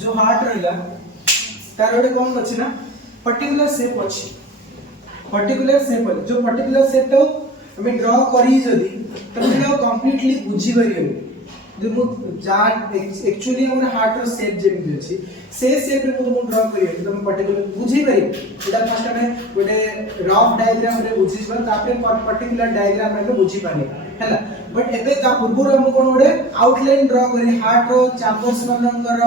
जो हार्ट रहला तार गोटे कौन अच्छी ना पर्टिकुलर शेप अच्छी पर्टिकुलर शेप जो पर्टिकुलर शेप तो हमें ड्रॉ करी जदी तो हम कंप्लीटली बुझी परियो जो मु जा एक्चुअली हमर हार्ट रो शेप जेम अछि से शेप रे मु ड्रॉ करियो तो हम पर्टिकुलर बुझी परियो एटा फर्स्ट हमें गोटे रफ डायग्राम रे बुझी जबन तापरे पर्टिकुलर डायग्राम रे बुझी पानी हैला बट एबे ता पूर्व हम कोन गोटे आउटलाइन ड्रॉ करी हार्ट रो चैम्बर्स मानकर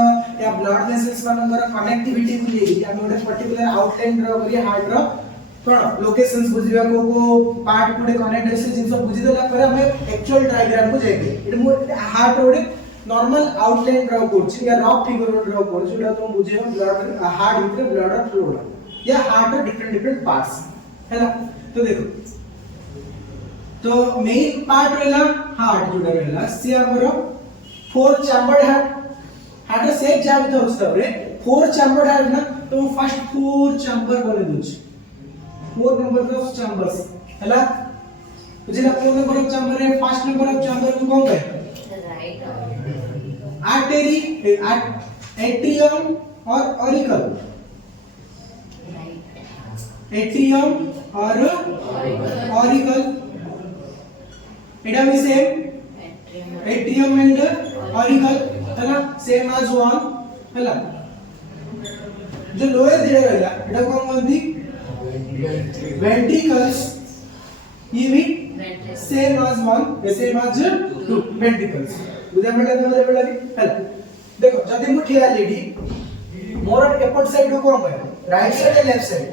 या ब्लड वेसल्स मानकर कनेक्टिविटी को लेके हम गोटे पर्टिकुलर आउटलाइन ड्रॉ करी हार्ट रो कोन लोकेशंस बुझिबा को पार्ट कोडे कनेक्ट है से जिंस बुझि देला पर हम एक्चुअल डायग्राम को जाइबे इट मो heart road normal outline draw करछि या रफ फिगर ड्रॉ करछि उडा तुम बुझियो ब्लड हार्ट भीतर ब्लड फ्लो या हार्ट रो डिफरेंट डिफरेंट पार्ट्स है ना तो देखो तो मेन पार्ट रहला हार्ट जोडा रहला से हमरो फोर चैम्बर्ड हार्ट रो शेप जा भी होछ तबरे फोर चैम्बर्ड हार्ट ना तो फर्स्ट फोर चैम्बर बने दोछ फोर नंबर ऑफ चैम्बर्स हैला बुझिला फोर नंबर ऑफ चैम्बर है फर्स्ट नंबर ऑफ चैम्बर को कौन है राइट आर्टरी एट्रियम और ऑरिकल एट्रियम और ऑरिकल एटा भी सेम एट्रियम एंड ऑरिकल हैला सेम एज वन हैला जो लोअर दिया गया एटा कौन बोलती ventricles ये भी same as one same as two ventricles बुझा पड़ला हेला देखो जदी मु ठिया लेडी मोर एपट साइड को कोन है राइट साइड या लेफ्ट साइड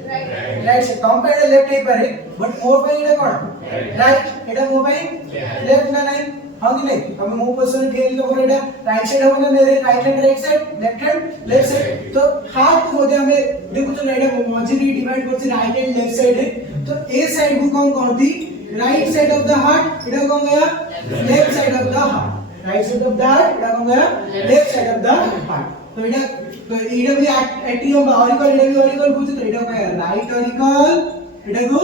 राइट साइड कम पे लेफ्ट हे पारे बट मोर पे एटा कोन राइट एटा मो पे लेफ्ट ना नहीं हां कि नहीं हम मो पर्सन खेल तो एटा राइट साइड हो ना मेरे right hand right side left hand left side तो हार्ट को मध्ये हमें देखो तो एटा मझिरी डिवाइड करछि राइट हैंड लेफ्ट साइड तो ए साइड को कौन कहती right side of the heart एटा कौन गया left side of the heart right side of the heart एटा कौन गया left side of the heart तो एटा भी एट्रियम ऑरिकल एटा भी ऑरिकल बुझी तो एटा क्या राइट ऑरिकल एटा को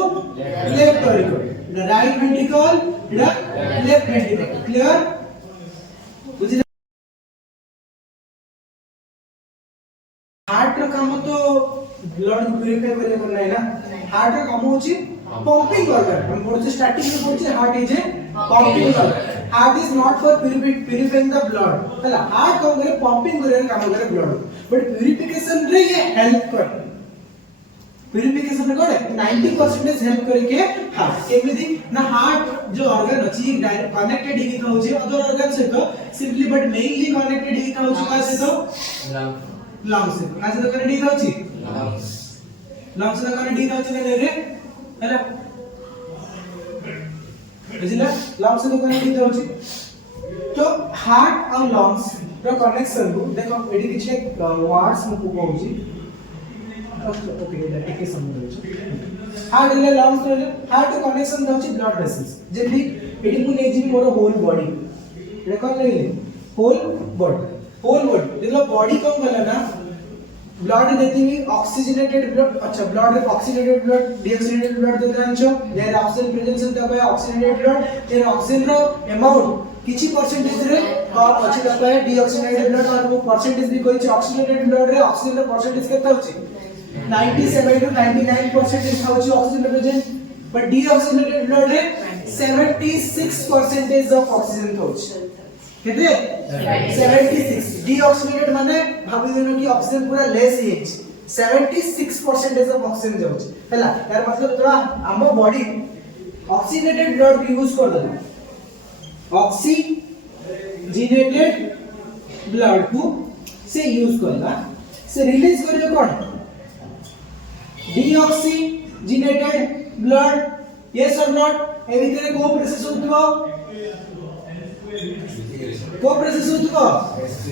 लेफ्ट ऑरिकल राइट वेंट्रिकल एटा लेफ्ट वेंट्रिकल क्लियर बुझी हार्ट रो काम तो ब्लड को प्यूरिफाई करे को नहीं ना हार्ट रो काम होची पंपिंग ऑर्गन हम बोलते स्टार्टिंग में बोलते heart is a pumping organ heart is not for purifying the blood हला हार्ट को करे पंपिंग करे काम करे ब्लड बट प्यूरिफिकेशन रे ये हेल्प कर प्यूरिफिकेशन कोड 90% हेल्प करे के हार्ट केमिति ना हार्ट जो ऑर्गन अछि कनेक्टेड ही कहउछि अदर ऑर्गन से तो सिंपली बट मेनली कनेक्टेड ही कहउछि का से तो लंग्स से का से तो कनेक्टेड ही कहउछि लंग्स से कनेक्टेड ही कहउछि ने रे हैला बुझिला लंग्स से तो कनेक्टेड ही कहउछि तो हार्ट और लंग्स रो कनेक्शन को देखो एडी किछ वर्ड्स मु कहउछि ओके एटा एके समझ हार्ट रे लंग्स रे हार्ट कनेक्शन दउछि ब्लड वेसल्स जेली एडी मु नै जी मोर होल बॉडी एटा कोन ले होल बॉडी देखो बॉडी कोन गला ना ब्लड देती हुई ऑक्सीजनेटेड ब्लड अच्छा ब्लड रे ऑक्सीजनेटेड ब्लड डीऑक्सीजनेटेड ब्लड देते आंचो देयर ऑक्सीजन प्रेजेंस होता है ऑक्सीजनेटेड ब्लड देयर ऑक्सीजन रो अमाउंट किछि परसेंटेज रे कम अछि रहता है डीऑक्सीजनेटेड ब्लड और वो परसेंटेज भी कोइ ऑक्सीजनेटेड ब्लड रे ऑक्सीजन रो परसेंटेज केता होछि 97 to 99% is oxygen present but deoxygenated blood रे 76% of oxygen होछ केते 76 deoxygenated माने भाबी देनो कि ऑक्सीजन पूरा लेस ही है 76% of oxygen जाउछ हैला यार मतलब तोरा हम बॉडी ऑक्सीजनेटेड ब्लड यूज कर दे ऑक्सीजनेटेड ब्लड को से यूज करला से रिलीज करियो कोन deoxygenated blood yes or not ए भीतर को प्रोसेस होतबो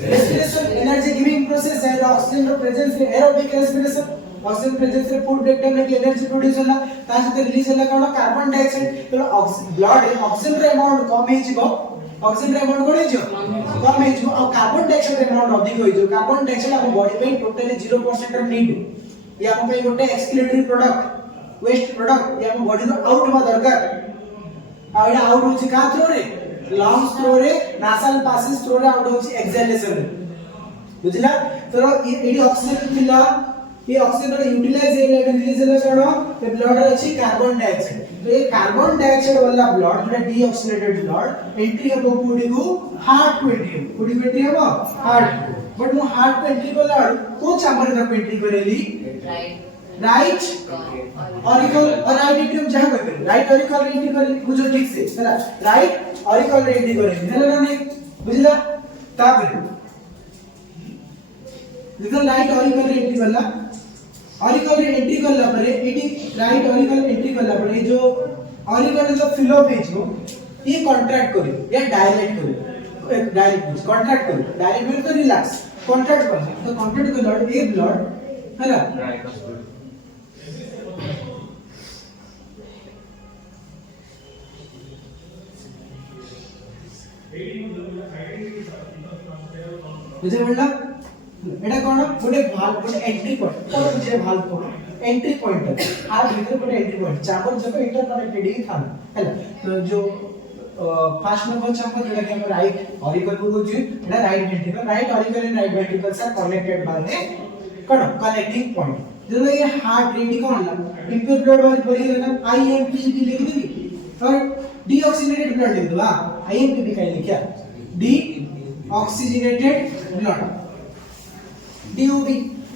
रेस्पिरेशन एनर्जी गिविंग प्रोसेस है ऑक्सीजन रो प्रेजेंस रे एरोबिक रेस्पिरेशन ऑक्सीजन प्रेजेंस रे फूड ब्रेकडाउन में एनर्जी प्रोड्यूस होला ता सते रिलीज होला कोन कार्बन डाइऑक्साइड तो ब्लड ऑक्सीजन रे अमाउंट कम हे जिवो ऑक्सीजन रे अमाउंट कोन हे जिवो कम हे जिवो और कार्बन डाइऑक्साइड रे अमाउंट अधिक होई जो कार्बन डाइऑक्साइड हम बॉडी पे टोटली 0% रे नीड या हम पे गोटे एक्सक्रीटरी प्रोडक्ट वेस्ट प्रोडक्ट या हम बॉडी रो आउट होवा दरकार आ एटा आउट होछि का थ्रू रे लंग्स थ्रू रे नासल पासेस थ्रू रे आउट होछि एक्सहेलेशन बुझला तो एडी ऑक्सीजन थिला ये ऑक्सीजन रो यूटिलाइज एरिया रिलीज होला कोन ए ब्लड अछि कार्बन डाइऑक्साइड तो ये कार्बन डाइऑक्साइड वाला ब्लड जोटा डीऑक्सीनेटेड ब्लड एंट्री हो कोडी को हार्ट को एंट्री कोडी एंट्री हो हार्ट बट मो हार्ट को एंट्री कोला को चैम्बर तक एंट्री करेली राइट ऑरिकल और राइट एट्रियम जहां कर राइट ऑरिकल एंट्री करे बुझो ठीक से हैला राइट ऑरिकल एंट्री करे हैला ने बुझला तापर देखो राइट ऑरिकल एंट्री वाला ऑरिकल एंट्री करला परे एटी राइट ऑरिकल एंट्री करला परे जो ऑरिकल जो फिलो पेज को ये कॉन्ट्रैक्ट करियो या डायलेट करियो डायरेक्ट कॉन्ट्रैक्ट करियो डायरेक्ट में तो रिलैक्स कॉन्ट्रैक्ट कर तो कॉन्ट्रैक्ट कर ब्लड ए ब्लड है ना बुझे बोलला एटा कोन गोटे भाल्व गोटे एंट्री पॉइंट तो बुझे भाल्व कोन एंट्री पॉइंट हार्ट भीतर गोटे एंट्री पॉइंट चैम्बर जब इंटरकनेक्टेड ही था हैला तो जो फर्स्ट नंबर चैम्बर जेटा कि हम राइट ऑरिकल को बुझी एटा right ventricle right auricle and right ventricles are connected by a कोन कनेक्टिंग पॉइंट जो ये हार्ट रेडी कोन ला इंप्योर ब्लड वाली बड़ी लेना आईएमपीबी लिख देबी और डीऑक्सीनेटेड ब्लड लिख दो आईएमपीबी का लिखा deoxygenated blood DOB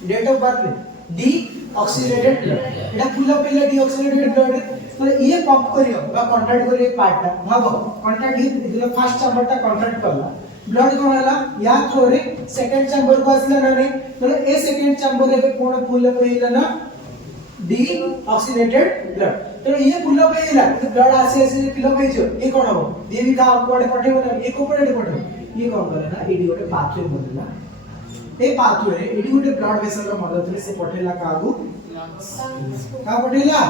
date of birth में डी ऑक्सीजनेटेड ब्लड एटा फुल ऑफ पहले डी ऑक्सीजनेटेड ब्लड तो ये पंप करियो बा कांटेक्ट करियो पार्ट भाबो कांटेक्ट ही जो फर्स्ट चैम्बर ता कांटेक्ट करला ब्लड कोन हला या थ्रू रे सेकंड चैम्बर को आसला ना रे तो ए सेकंड चैम्बर रे कोन फुल ऑफ हेला ना डी ऑक्सीजनेटेड ब्लड तो ये फुल ऑफ हेला ब्लड आसे आसे फिल ऑफ हेजो ये कोन हो ये भी का कोडे पठेबो ना एक कोडे पठेबो ये कोन करे ना एडी गोटे पाथवे बनला ए पाथवे एडी गोटे ब्लड वेसल रो मदद रे से पठेला कागु का पठेला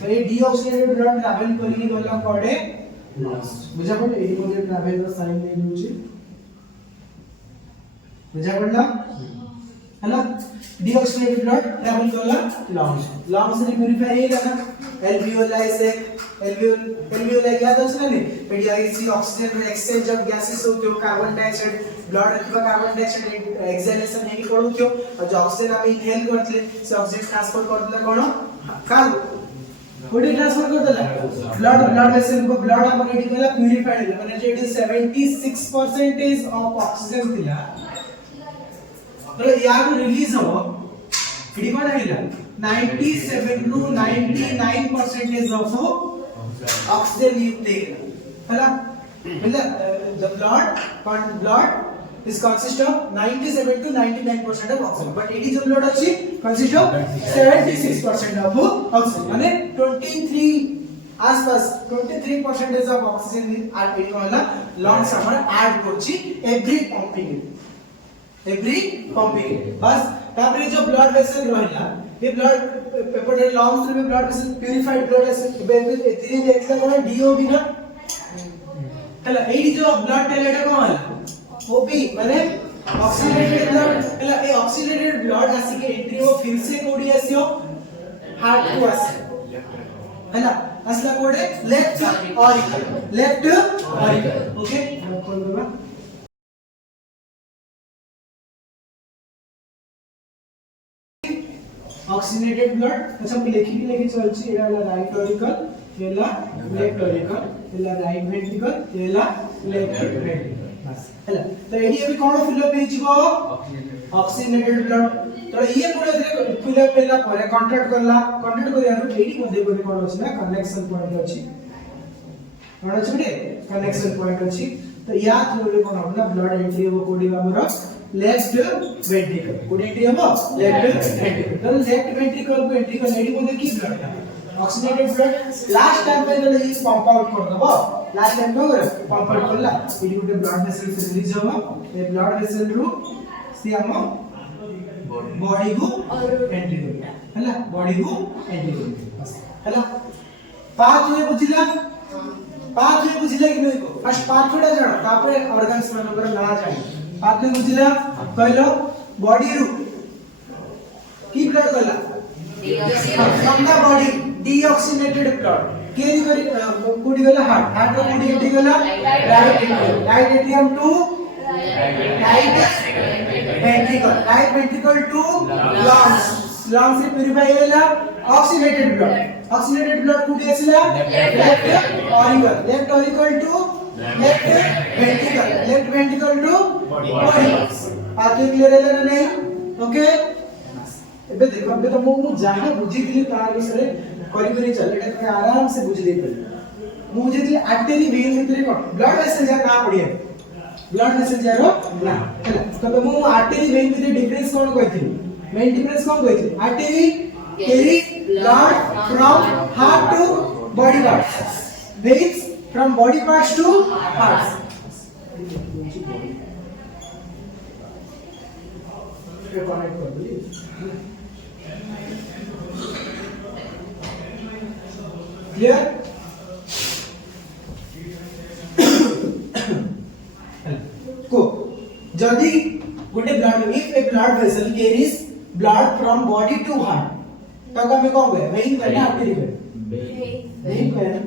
तो ए डीऑक्सीनेटेड ब्लड ट्रैवल करी गला कोडे बुझा पड़े एडी गोटे ट्रैवल रो साइन ले दूची बुझा पड़ला हैला डीऑक्सीनेटेड ब्लड ट्रैवल गला लंग्स रे प्यूरिफाई हे गला एल्वियोलाई से एल्वियोलाई याद अछि ना पेडिया इसी ऑक्सीजन रो एक्सचेंज ऑफ गैसेस होतो कार्बन डाइऑक्साइड ब्लड अथवा कार्बन डाइऑक्साइड एक्सहेलेशन हेकी पडुथ्यो और जो ऑक्सीजन आमे इनहेल करथले से ऑक्सीजन ट्रांसफर करथला कोन कार्बन कोडी ट्रांसफर करथला ब्लड वेसल को ब्लड हम रेडी कला प्यूरिफाइड माने जे 76% ऑफ ऑक्सीजन थिला तो यार रिलीज हो इडी कोन आइला 97 टू 99% ऑफ ऑक्सीजन युक्त हैला मतलब the blood is consist of 97 to 99% of oxygen but it is a blood अच्छी consist of 76% of oxygen माने 23 आसपास 23% of oxygen add एडी कोला lungs हमर ऐड करछि every pumping बस तापरे जो ब्लड वेसल रहला ये ब्लड पेपर लंग्स रे blood vessel purified blood vessel baby एतिरे देखला कोन डीओबी ना हला एडी जो ब्लड टेलेटा कोन हला ओबी माने ऑक्सीडेटेड ब्लड हला ए ऑक्सीडेटेड ब्लड आसी के एंट्री हो फिर से कोडी आसियो हार्ट को आसी हला असला कोडे लेफ्ट ऑरिकल ओके खोल दूंगा ऑक्सीनेटेड ब्लड अच्छा हम लेखि चलछि एला राइट ऑरिकल एला लेफ्ट ऑरिकल एला राइट वेंट्रिकल एला लेफ्ट वेंट्रिकल बस हला तो एडी अभी कोन फिल अप हेजिबो ऑक्सीनेटेड ब्लड तो ये पूरा फिल अप पेला परे कांटेक्ट करियारो एडी मध्ये कोन अछि ना कनेक्शन पॉइंट अछि कोन अछि बे कनेक्शन पॉइंट अछि तो या थ्रू कोन हमरा ब्लड एंट्री हो कोडी हमरो लेफ्ट वेंट्रिकल कोडी एंट्री हो लेफ्ट वेंट्रिकल तो लेफ्ट वेंट्रिकल को वेंट्रिकल एडी मध्ये की blood oxygenated blood last time पे तो इस पंप आउट कर दबो लास्ट टाइम को पंप आउट करला एडी गुटे ब्लड वेसल से रिलीज हो ए ब्लड वेसल रु सी हम बॉडी को एंट्री कर हैला बॉडी को एंट्री कर बस हैला पाथवे बुझिला कि नहीं को फर्स्ट पाथवेटा जानो तापरे ऑर्गन्स मानकर ना जानो पाथवे बुझिला कहलो बॉडी रु की ब्लड गला from the body deoxygenated blood carry करी कोडी गला हार्ट रो कोडी एंट्री गला right atrium to right ventricle to lungs lungs से प्यूरिफाई होला ऑक्सीडेटेड ब्लड कुडी आसिला left auricle to left ventricle to body आते क्लियर है ना नहीं ओके एबे देखो एबे तो मु जहां बुझी दिली तार विषय करी करी चल एटा तमे आराम से बुझी दे पर मु बुझी दिली आर्टरी वेन भितरे कोन ब्लड वेसल जा ना पड़िए ब्लड वेसल जा रो ना हला तो मु आर्टरी वेन भितरे डिफरेंस कोन कहिथिली मेन डिफरेंस कोन कहिथिली artery carry blood from heart to body parts veins from body parts to hearts clear को जदी गोटे blood if A blood vessel carries blood from body to heart तब हमें कौन गया वेन करना आर्टरी गया वेन करना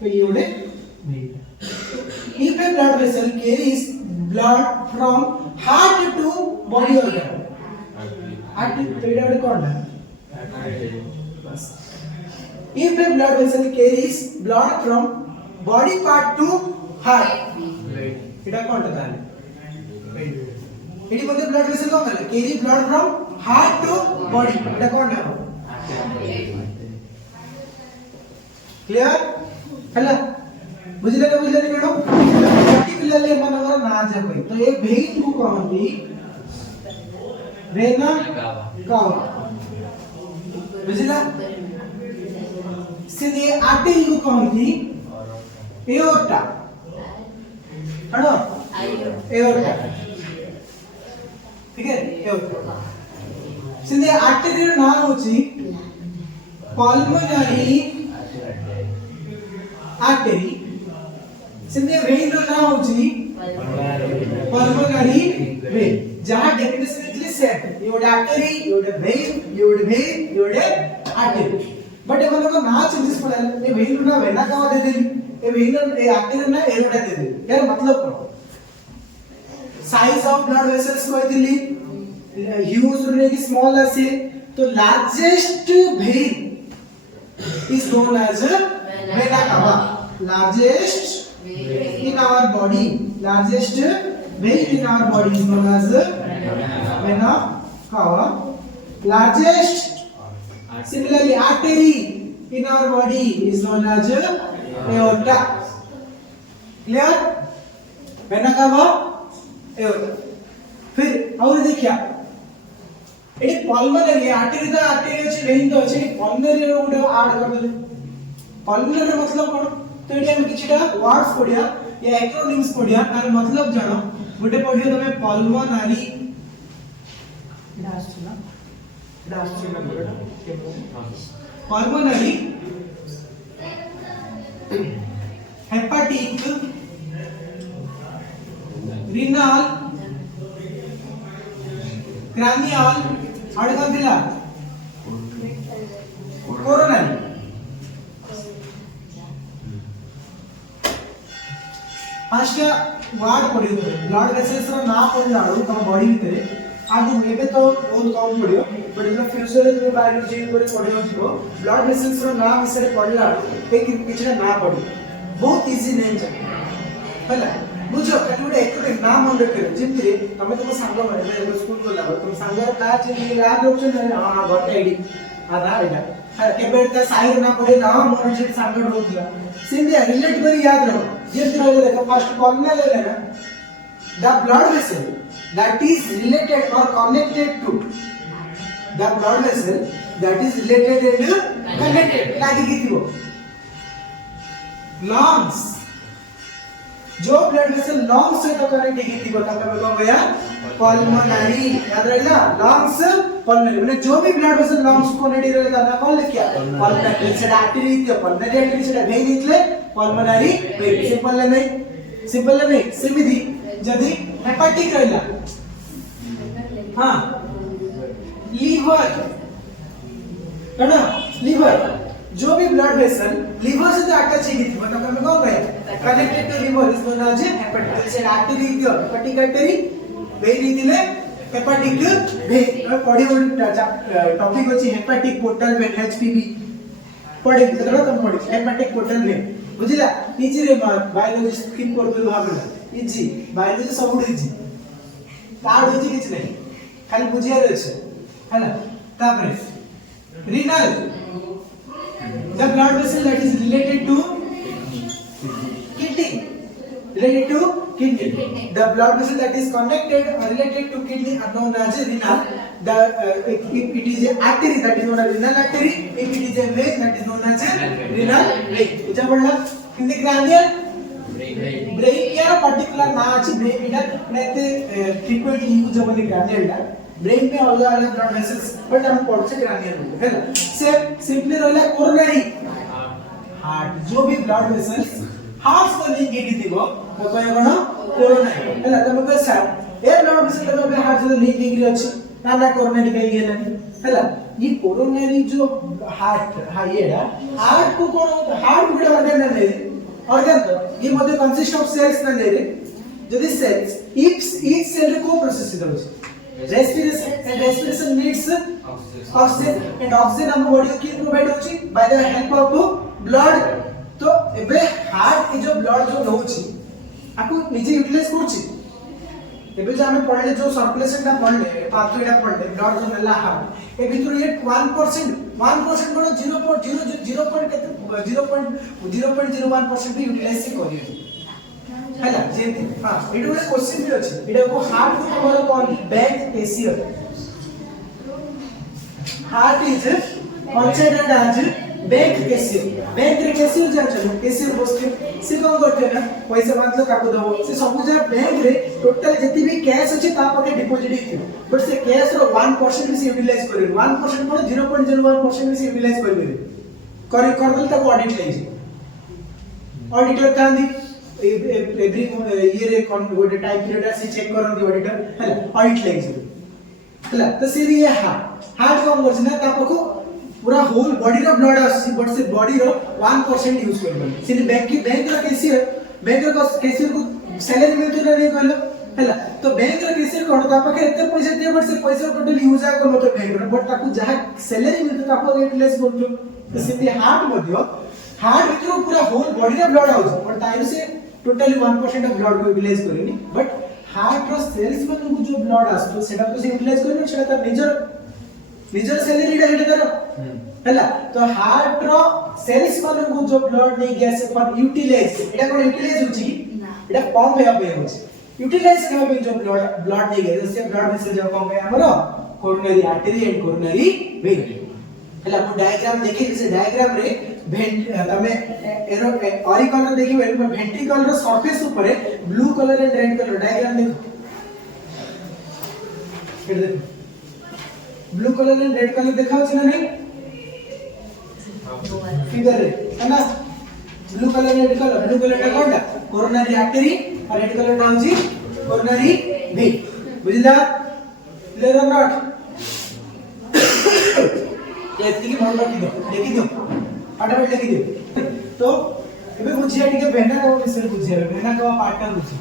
तो ये उड़े if a blood vessel carries blood from heart to body organ artery पेड़ा उड़े कौन है if a blood vessel carries blood from body part to heart इटा कौन था इटी बोलते ब्लड वेसल कौन है carry blood from heart to body এটা কোন নাম ক্লিয়ার হলা বুঝলে না ম্যাডাম পার্টিকুলারলি मनवर ना जाबे तो ये वेन को कहंती वेना कावा बुझला सीधे आर्टरी को कहंती एओर्टा हणो एओर्टा ठीक है एओर्टा सीधे आर्टरी ना होची पल्मोनरी आर्टरी सीधे वेन ना होची पल्मोनरी वेन जहां डेफिनेशन इतली सेट ये वोड आर्टरी ये वोड वेन ये वोड आर्टरी बट ए लोग ना चेंजेस पड़ल ये वेन ना वेना का दे देली ये वेन ए आर्टरी ना एरोटा दे देली यार मतलब कोन साइज ऑफ ब्लड वेसल्स को दिली ह्यूज रे की स्मॉल आसे तो largest when is known as vena cava largest in our body largest vein in our body is known as vena cava largest similarly artery in our body is known as aorta clear vena cava aorta फिर और देखिया AD pulmonary artery तो artery अछि when तो अछि pulmonary रो गुडे add कर देले पल्मोनरी मतलब कोन तो एडी हम किछटा वर्ड्स पढिया या एक्रोनिम्स पढिया तार मतलब जानो गुडे पढियो तमे पल्मोनरी डास्ट ना पल्मोनरी हेपाटिक रीनल cranial आड़े कौन दिला कोरोनरी पांचटा वार्ड पड़ियो ब्लड वेसल्स रो ना पड़ला आड़ो तम बॉडी भितरे आगु एबे तो बहुत कम पड़ियो बट इन फ्यूचर रे बायोलॉजी करे पड़ियो छिबो ब्लड वेसल्स रो ना विषय पड़ला एक किछटा ना पड़ो बहुत इजी नेम छ हला बुझो कटुडे एक नाम मन रखे जिमति तमे तुम संग माने स्कूल को लाव तुम संग का चिनी याद ऑप्शन हां गट आईडी आधा आईडा केबे त साइर ना पड़े ना मोर जे संग होतला सिंधे रिलेट करी याद रहो जे तरह देखो फर्स्ट पल्मोनरी ले लेना the blood vessel that is related or connected to the blood vessel that is related and connected लागी किथिबो lungs जो ब्लड वेसल लंग्स से तो कनेक्ट किथिबो तब कौन गया पल्मोनरी याद रहला लंग्स पल्मोनरी माने जो भी ब्लड वेसल लंग्स को कनेक्ट रहला ना कौन लिखिया पल्मोनरी से आर्टरी थी पल्मोनरी आर्टरी से वेन इतले पल्मोनरी वेन सिंपल नहीं सिमिदी जदी हेपाटिक रहला हां लीवर कना लीवर जो भी ब्लड वेसल लिवर से अटैच है किथि मतलब हम कोन कहया connected to liver is known as hepatic से आर्टरी हेपेटिक आर्टरी वेरी दिले हेपेटिक वेन हम पढी टॉपिक अछि हेपेटिक पोर्टल वेन एचपीवी पढे केतरा तुम पढी हेपेटिक पोर्टल वेन बुझिला इजी रे बायोलॉजी स्किन पोर्टल भाबला इजी बायोलॉजी सब इजी कार्ड होची किछ नहीं खाली बुझिया रे छै हैला तापरे renal the blood vessel that is related to kidney the blood vessel that is connected or related to kidney are known as renal if it is a artery that is known as renal artery if it is a vein that is known as renal vein इजा पढ़ला in the cranial brain या particular ना अछि brain इना नेते frequently use होबे cranial दा brain में अलग अलग ब्लड वेसल्स बट हम पढ़छे cranial में है ना से सिंपली रहला कोरोनरी हार्ट जो भी ब्लड वेसल्स हार्ट से लिंक हेगी थिबो तो कय गण कोरोनरी है ना तमे कह सर ए ब्लड वेसल तो हार्ट से लिंक हेगी अछि ना ना कोरोनरी कहि गेला है ना ये कोरोनरी जो हार्ट हाइएडा हार्ट को कोन हार्ट गुडा ऑर्गन ना ले ऑर्गन ये मध्ये कंसिस्ट ऑफ सेल्स ना ले रे यदि सेल्स each cell को प्रोसेस होछि respiration needs oxygen and oxygen हम बॉडी की प्रोवाइड होची by the help of blood तो एबे हार्ट के जो ब्लड जो होची आकु निजे यूटिलाइज करची एबे जो हमें पढ़ले जो सर्कुलेशन ता पढ़ले पाथवेटा पढ़ले ब्लड जो नला हार्ट ए भितर ये 1% कोन 0.001% भी यूटिलाइज करियो हैला जेते हां एडो एक क्वेश्चन भी अछि एडा को हार्ट को हमर कोन बैंक एसियर heart is considered as bank एसियर जान एसियर बसके से कोन करते ना पैसा मतलब काको दबो से सब जा बैंक रे टोटल जति भी कैश अछि ता पके डिपॉजिट हिथि बट से कैश रो 1% भी से यूटिलाइज करे 1% कोन 0.01% भी से यूटिलाइज कर दल ताको ऑडिट ले ऑडिटर कांदी एवरी ईयर एक गोटे टाइम पीरियड से चेक करन ऑडिटर हैला ऑडिट लागिस हैला तो से ये हार्ट कम करछ ना तापको पूरा होल बॉडी रो ब्लड आसी बट से बॉडी रो 1% यूज करबो से बैंक रो कैशियर को सैलरी मिलतो ना नहीं कहलो हैला तो बैंक रो कैशियर कोन तापके एते पैसा दे बट से पैसा टोटल यूज आ करलो तो बैंक रो बट ताकू जहा सैलरी मिलतो तापको यूटिलाइज करतो तो से हार्ट मध्य हार्ट भितर पूरा होल बॉडी रो ब्लड आउछ बट ताइर से टोटली 1% ऑफ ब्लड को यूटिलाइज करेनी बट हार्ट रो सेल्स मन को जो ब्लड आस्तो सेटा को से यूटिलाइज करनी सेटा त निजर सैलरी डायरेक्ट करो हैला तो हार्ट रो सेल्स मन को जो ब्लड नै गया से पर यूटिलाइज एटा कोन यूटिलाइज होची एटा कम होया पे होची यूटिलाइज करबा पे जो ब्लड नै गया से ब्लड वेसल जो कम है हमरो coronary artery and coronary when हैला को डायग्राम देखि जैसे डायग्राम रे भेंट तमे एरो ऑरी कलर देखिबे वेंट्रिकल रो सरफेस ऊपर blue colour and red colour diagram देखो ये देखो blue colour and red colour देखाउ छै ना नहीं फिगर रे है ना ब्लू कलर रेड कलर टा कोनटा कोरोनरी आर्टरी और रेड कलर टा होची कोरोनरी वेन बुझिला क्लियर और नॉट एति की मन रखि दो देखि दो फटाफट लिखि दियो तो एबे बुझिया टिके भेना को विषय बुझिया भेना को पार्टनर बुझी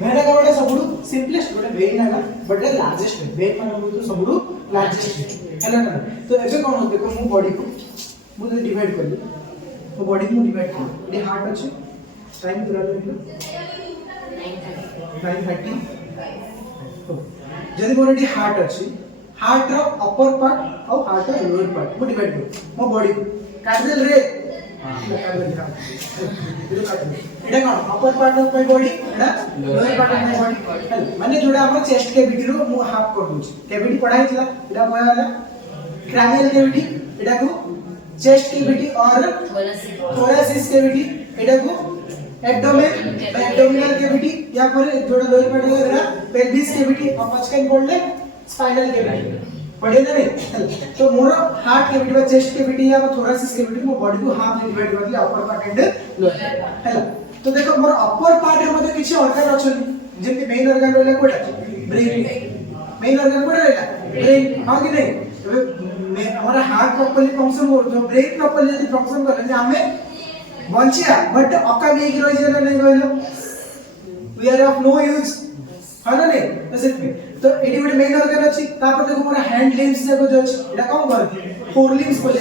भेना का बडा सबुडु सिंपलेस्ट बडा वेन ना बडा लार्जेस्ट वेन माने तो सबुडु लार्जेस्ट हैला ना तो एबे कोन देखो मु बॉडी को मु डिवाइड कर तो बॉडी को डिवाइड कर ये हार्ट अछि टाइम पूरा देखो 9:30 तो जदी मोर एटी हार्ट अछि हार्ट रो अपर पार्ट और हार्ट रो लोअर पार्ट को डिवाइड करो मो बॉडी को काट देल रे हां काट देल एटा कोन upper part of my body एटा lower part of my body माने जोडा हमर चेस्ट कैविटी रो मु हाफ कर दूची कैविटी पढाइतला एटा कोया वाला क्रैनियल कैविटी एटा को चेस्ट कैविटी और थोरैसिस कैविटी एटा को एब्डोमिनल कैविटी या पर जोड़ा लोअर पार्ट एटा पेल्विस कैविटी अपच कैन बोलले स्पाइनल कैविटी पढ़े ना नहीं तो मोर हार्ट कैविटी बा चेस्ट कैविटी या थोरैसिस कैविटी मो बॉडी को हाफ डिवाइड कर दिया अपर पार्ट एंड लोअर हैला तो देखो मोर अपर पार्ट रे मध्ये किछि ऑर्गन अछन जेमि मेन ऑर्गन रहले कोटा ब्रेन मेन ऑर्गन कोड रहला ब्रेन हां कि नहीं हमारा हार्ट प्रॉपर्ली फंक्शन हो तो ब्रेन प्रॉपर्ली यदि फंक्शन करे जे हमें बंचिया बट अका में रही जे नहीं कहलो we are of no use हां ना नहीं तो से तो एडी बडे मेन ऑर्गन अछि तापर देखो मोर हैंड लिम्स जाको जो अछि एटा कोन कर फोर लिम्स बोले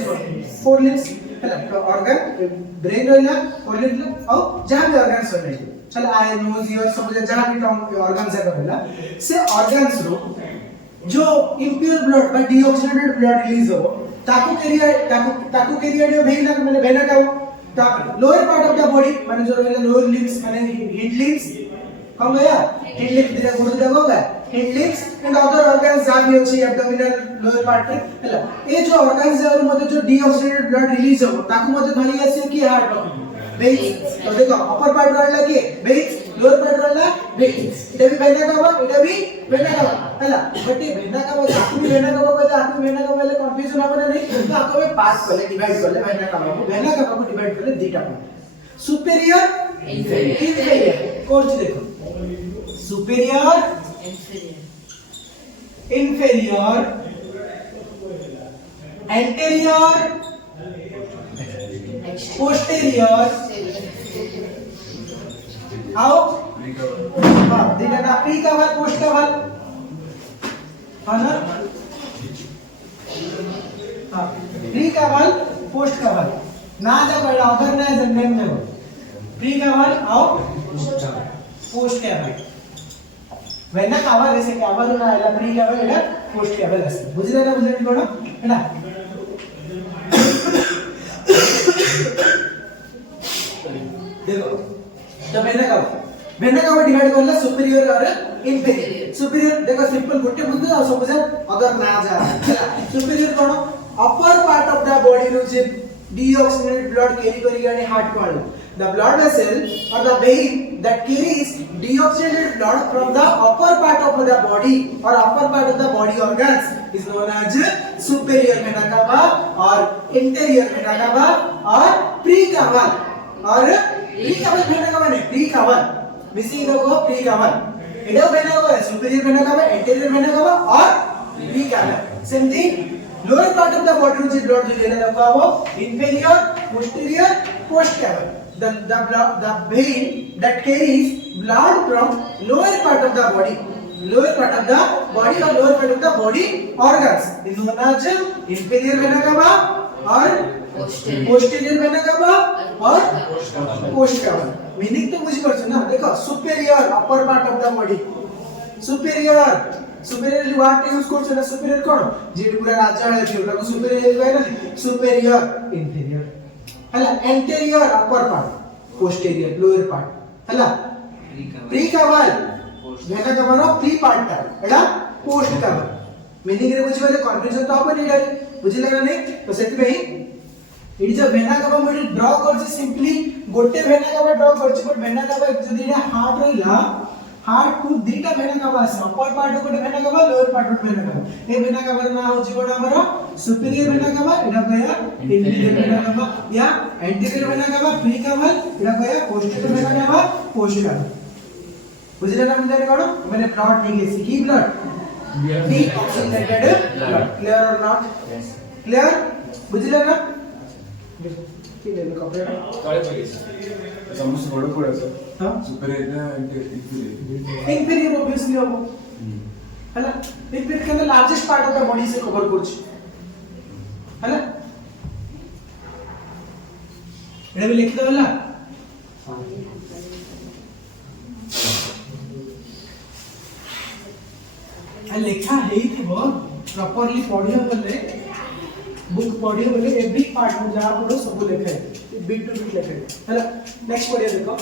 फोर लिम्स हला तो ऑर्गन ब्रेन रहला फोर लिम्स और जहां भी ऑर्गन्स रहले चल आई नोज ईयर सब जहां भी टंग ऑर्गन्स है रहला से ऑर्गन्स रो जो इंप्योर ब्लड बा डीऑक्सीडेटेड ब्लड रिलीज हो ताको कैरियर भेना माने भेना का तापर lower part of the body माने जो रहला लोअर लिम्स माने हिंड लिम्स कम गया हिंड लिम्स दिरा गोड़ दिरा होगा hind limbs and other organs जहां भी अछि एब्डोमिनल लोअर पार्ट रे हला ए जो ऑर्गन्स है मते जो डीऑक्सीडेटेड ब्लड रिलीज हो ताको मते धरि आसी कि हार्ट वेन्स तो देखो अपर पार्ट रहला के वेन्स लोअर पार्ट रहला वेन्स एटा भी भेना का एटा भी भेना का हला बट ये भेना का आकु भी भेना का कहले आकु भेना का बोले कंफ्यूजन होबे नहीं तो आकु में पार्ट करले डिवाइड करले भेना का को डिवाइड करले दीटा पार्ट सुपीरियर इंफीरियर कोर्स देखो सुपीरियर इंफीरियर एंटीरियर पोस्टीरियर आओ हां दीटा ना प्री का बाद पोस्ट का बाद हां ना हां प्री का बाद पोस्ट का बाद ना जब अगर ना जनरल में हो प्री का बाद आओ पोस्ट का बाद वेना कावा जैसे कावा ना आला प्री का बाद एटा पोस्ट का बाद आसे बुझले ना बुझले कोन एटा देखो तो वेना का डिवाइड करला सुपीरियर और इंफीरियर सुपीरियर देखो सिंपल गोटे बुझ आ सब अगर ना जा सुपीरियर कोन upper part of the body रो जे deoxygenated blood carry करी गानी हार्ट को the blood vessel or the vein that carries deoxygenated blood from the upper part of the body or upper part of the body organs is known as superior vena cava or anterior vena cava or precaval or precaval vena cava नहीं precaval missing लोगो precaval एडो vena cava है superior vena cava anterior vena cava और precaval same thing lower part of the body which blood जो लेना होगा वो inferior posterior postcaval the vein that carries blood from lower part of the body or lower part of the body organs is known as inferior vena cava or posterior vena cava or postcaval meaning तो मुझे पता ना देखो superior upper part of the body superior superior word use करछ ना superior कोन जे पूरा राजा है छै ओटा सुपीरियर कहै ना सुपीरियर इंफीरियर हला anterior upper part posterior lower part हला प्रीकावल वेना कवर प्री पार्ट एडा पोस्ट कवर मीनिंग रे बुझिबे कंफ्यूजन तो अपन एडा बुझिले ना नहीं तो सेति पे इडी जो वेना कवर मोडी ड्रा करछ सिंपली गोटे वेना कवर ड्रा करछ बट वेना कवर जदी एडा हार्ट रहिला हार्ट को दीटा वेना कवर आसे अपर पार्ट को वेना कवर लोअर पार्ट को वेना कवर ए वेना कवर ना हो जीवड हमरो सुपीरियर वेना कवर एडा कहया इंफीरियर वेना कवर या anterior vena cava pre cava एडा कहया posterior vena cava post cava बुझले ना मुझे कोन मैंने ब्लड नहीं के सीखी blood be oxygenated blood clear और नॉट यस क्लियर बुझले ना ठीक है कपड़े काले पगे समझ बड़ पड़े सर हां सुपीरियर ना इंफीरियर ऑब्वियसली हो हैला इंफीरियर के largest part of the body से कवर करछ हैला एडा भी लिख दला आ लेखा हेई थिबो प्रॉपर्ली पढियो बोले बुक पढियो बोले एवरी पार्ट में जा पढो सब लिखे बिट टू बिट लिखे हैला नेक्स्ट पढियो देखो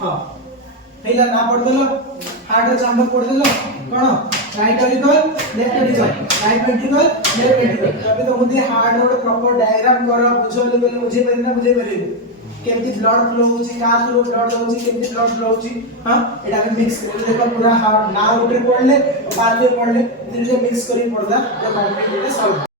हां पहिला ना पढ़ देलो हार्ट चांबर पढ़ देलो कोन right ventricle left ventricle right ventricle left ventricle अभी तो मुझे हार्ट रो प्रॉपर डायग्राम करो बुझो लेवल मुझे परिना मुझे परिना केमती ब्लड फ्लो होची का थ्रू ब्लड होची केमती ब्लड फ्लो होची हां एटा हम मिक्स कर देखो पूरा हार्ट ना उठे पड़ले बाद में पड़ले धीरे धीरे मिक्स करी पड़दा तो कंप्लीट सॉल्व